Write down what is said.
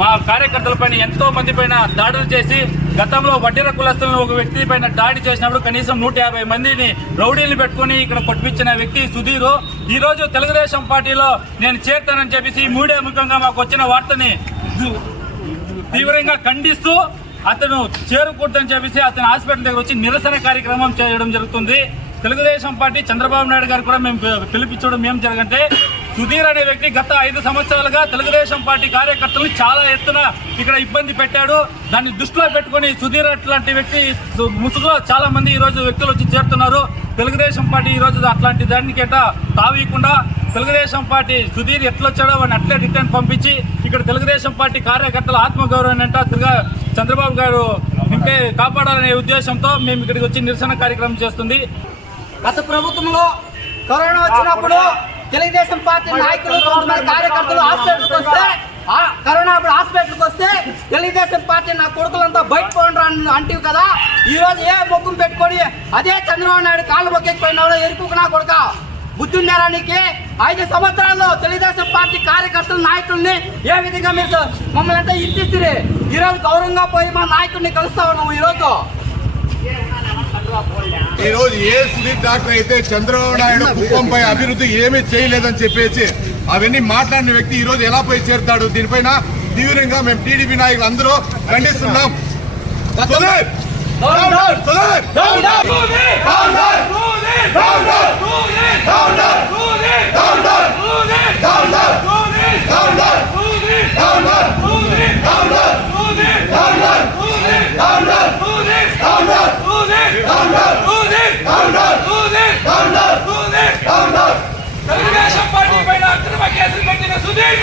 మా కార్యకర్తలపైన ఎంతో మంది పైన దాడులు చేసి గతంలో వడ్డీర కులస్తులను ఒక వ్యక్తి పైన దాడి చేసినప్పుడు కనీసం నూట యాభై మందిని రౌడీలు పెట్టుకుని ఇక్కడ కొట్టించిన వ్యక్తి సుధీర్. ఈ రోజు తెలుగుదేశం పార్టీలో నేను చేరుతానని చెప్పేసి మూడే ముఖ్యంగా మాకు వచ్చిన వార్తని తీవ్రంగా ఖండిస్తూ అతను చేరుకుంటని చెప్పేసి అతను హాస్పిటల్ దగ్గర వచ్చి నిరసన కార్యక్రమం చేయడం జరుగుతుంది. తెలుగుదేశం పార్టీ చంద్రబాబు నాయుడు గారు కూడా మేము పిలిపించడం ఏం జరగంటే సుధీర్ అనే వ్యక్తి గత ఐదు సంవత్సరాలుగా తెలుగుదేశం పార్టీ కార్యకర్తలను చాలా ఎత్తున ఇక్కడ ఇబ్బంది పెట్టాడు. దాన్ని దృష్టిలో పెట్టుకుని సుధీర్ అట్లాంటి వ్యక్తి ముసుగులో చాలా మంది ఈ రోజు వ్యక్తులు వచ్చి చేరుతున్నారు. తెలుగుదేశం పార్టీ ఈ రోజు అట్లాంటి దానికేట తావీయకుండా తెలుగుదేశం పార్టీ సుధీర్ ఎట్లొచ్చాడో వాడిని అట్లే రిటర్న్ పంపించి ఇక్కడ తెలుగుదేశం పార్టీ కార్యకర్తల ఆత్మగౌరవాన్ని అంట తిరుగా చంద్రబాబు గారు ఇంకే కాపాడాలనే ఉద్దేశంతో మేము ఇక్కడికి వచ్చి నిరసన కార్యక్రమం చేస్తుంది. గత ప్రభుత్వంలో కరోనా వచ్చినప్పుడు తెలుగుదేశం పార్టీ నాయకులు కొంతమంది కార్యకర్తలు హాస్పిటల్కి వస్తే ఆ కరోనా అప్పుడు హాస్పిటల్కి వస్తే తెలుగుదేశం పార్టీ నా కొడుకులంతా బయట పోండి అంటివి కదా. ఈ రోజు ఏ ముఖం పెట్టుకొని అదే చంద్రబాబు నాయుడు కాళ్ళు మొక్కేసిపోయినాడు ఎరుపుకు నా కొడుక. బుద్ధి ఉండారా నీకు? ఐదు సంవత్సరాల్లో తెలుగుదేశం పార్టీ కార్యకర్తలు నాయకుల్ని ఏ విధంగా మీరు మమ్మల్ని అంటే ఇచ్చిస్తే ఈ రోజు గౌరవంగా పోయి మా నాయకుడిని కలుస్తా ఉన్నాము ఈ ఈ రోజు ఏ సుదీప్ డాక్టర్ అయితే చంద్రబాబు నాయుడు కుప్పంపై అభివృద్ధి ఏమీ చేయలేదని చెప్పేసి అవన్నీ మాట్లాడిన వ్యక్తి ఈ రోజు ఎలా పోయి చేరుతాడు? దీనిపైన తీవ్రంగా మేము టీడీపీ నాయకులు అందరూ ఖండిస్తున్నాం. सुधीर